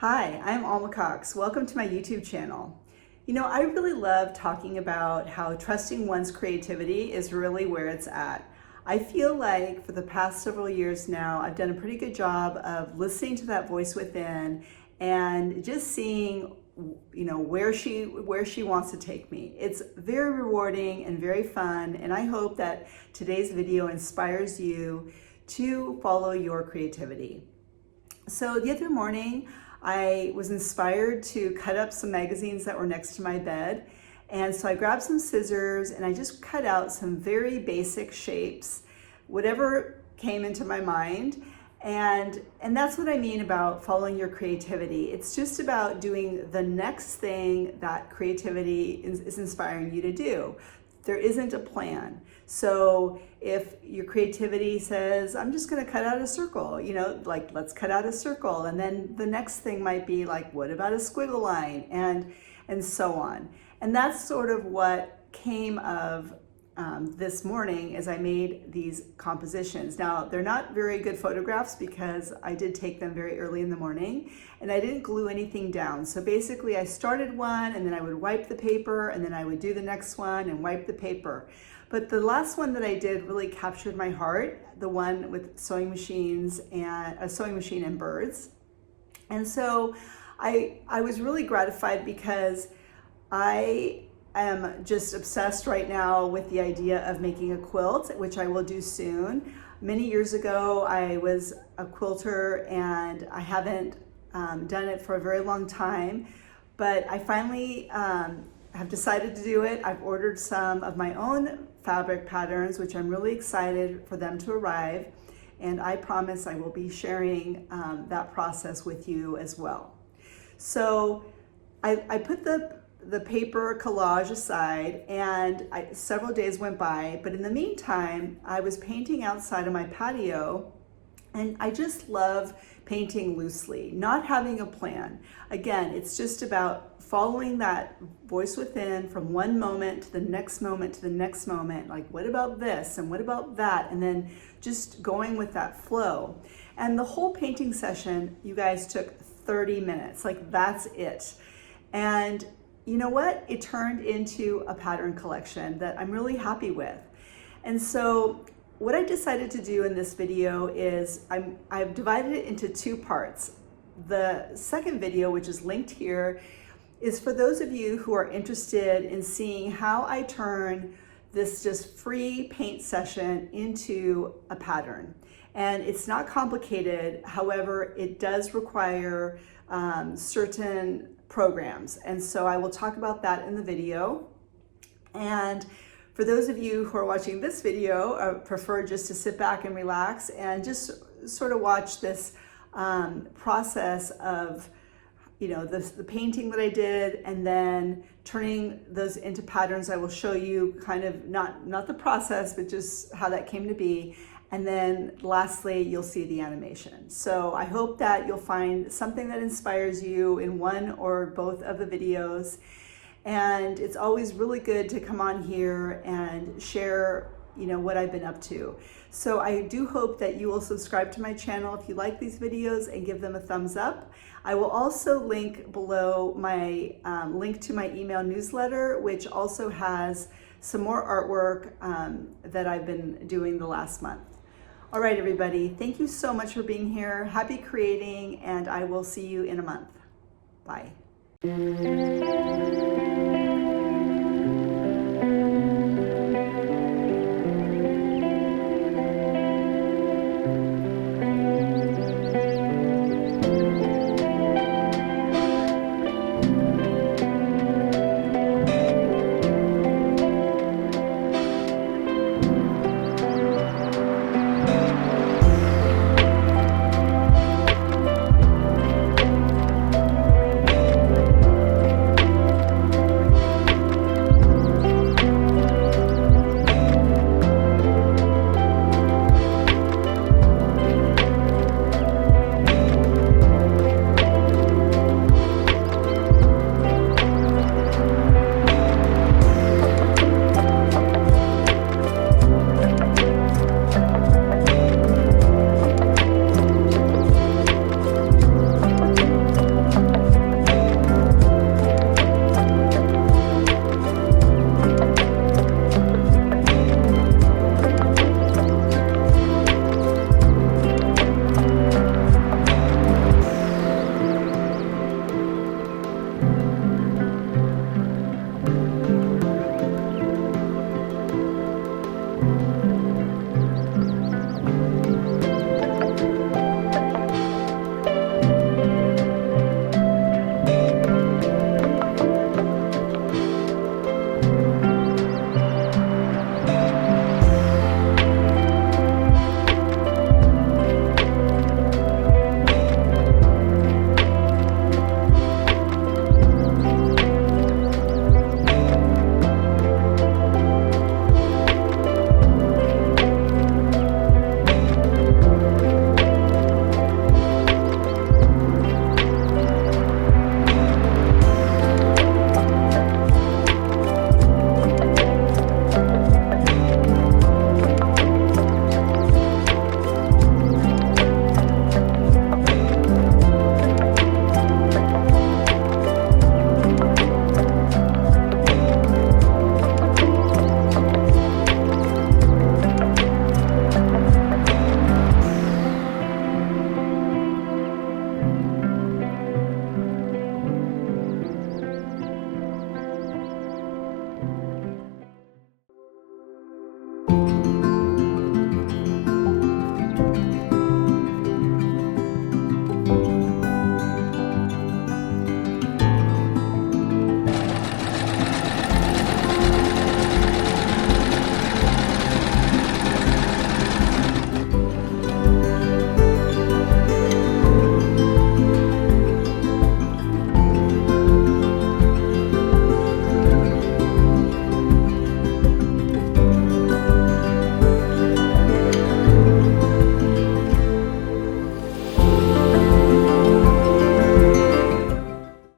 Hi, I'm Alma Cox. Welcome to my YouTube channel. You know, I really love talking about how trusting one's creativity is really where it's at. I feel like for the past several years now, I've done a pretty good job of listening to that voice within and just seeing, where she wants to take me. It's very rewarding and very fun, and I hope that today's video inspires you to follow your creativity. So the other morning, I was inspired to cut up some magazines that were next to my bed. And so I grabbed some scissors and I just cut out some very basic shapes, whatever came into my mind. And that's what I mean about following your creativity. It's just about doing the next thing that creativity is inspiring you to do. There isn't a plan. So if your creativity says, I'm just going to cut out a circle, like let's cut out a circle. And then the next thing might be like, what about a squiggle line? And so on. And that's sort of what came of this morning as I made these compositions. Now, they're not very good photographs because I did take them very early in the morning and I didn't glue anything down. So basically I started one and then I would wipe the paper and then I would do the next one and wipe the paper. But the last one that I did really captured my heart, the one with sewing machines and a sewing machine and birds. And so I was really gratified because I am just obsessed right now with the idea of making a quilt, which I will do soon. Many years ago, I was a quilter and I haven't done it for a very long time, but I finally have decided to do it. I've ordered some of my own fabric patterns, which I'm really excited for them to arrive. And I promise I will be sharing that process with you as well. So I put the paper collage aside and several days went by, but in the meantime, I was painting outside of my patio and I just love painting loosely, not having a plan. Again, it's just about following that voice within from one moment to the next moment to the next moment, like what about this and what about that, and then just going with that flow. And the whole painting session, you guys, took 30 minutes, like that's it. And you know what? It turned into a pattern collection that I'm really happy with. And so what I decided to do in this video is I've divided it into two parts. The second video, which is linked here, is for those of you who are interested in seeing how I turn this just free paint session into a pattern. And it's not complicated, however, it does require certain programs. And so I will talk about that in the video. And for those of you who are watching this video, I prefer just to sit back and relax and just sort of watch this process of the painting that I did and then turning those into patterns. I will show you kind of not the process, but just how that came to be. And then lastly, you'll see the animation. So I hope that you'll find something that inspires you in one or both of the videos. And it's always really good to come on here and share what I've been up to. So I do hope that you will subscribe to my channel if you like these videos and give them a thumbs up. I will also link below my link to my email newsletter, which also has some more artwork that I've been doing the last month. All right, everybody, thank you so much for being here. Happy creating, and I will see you in a month. Bye.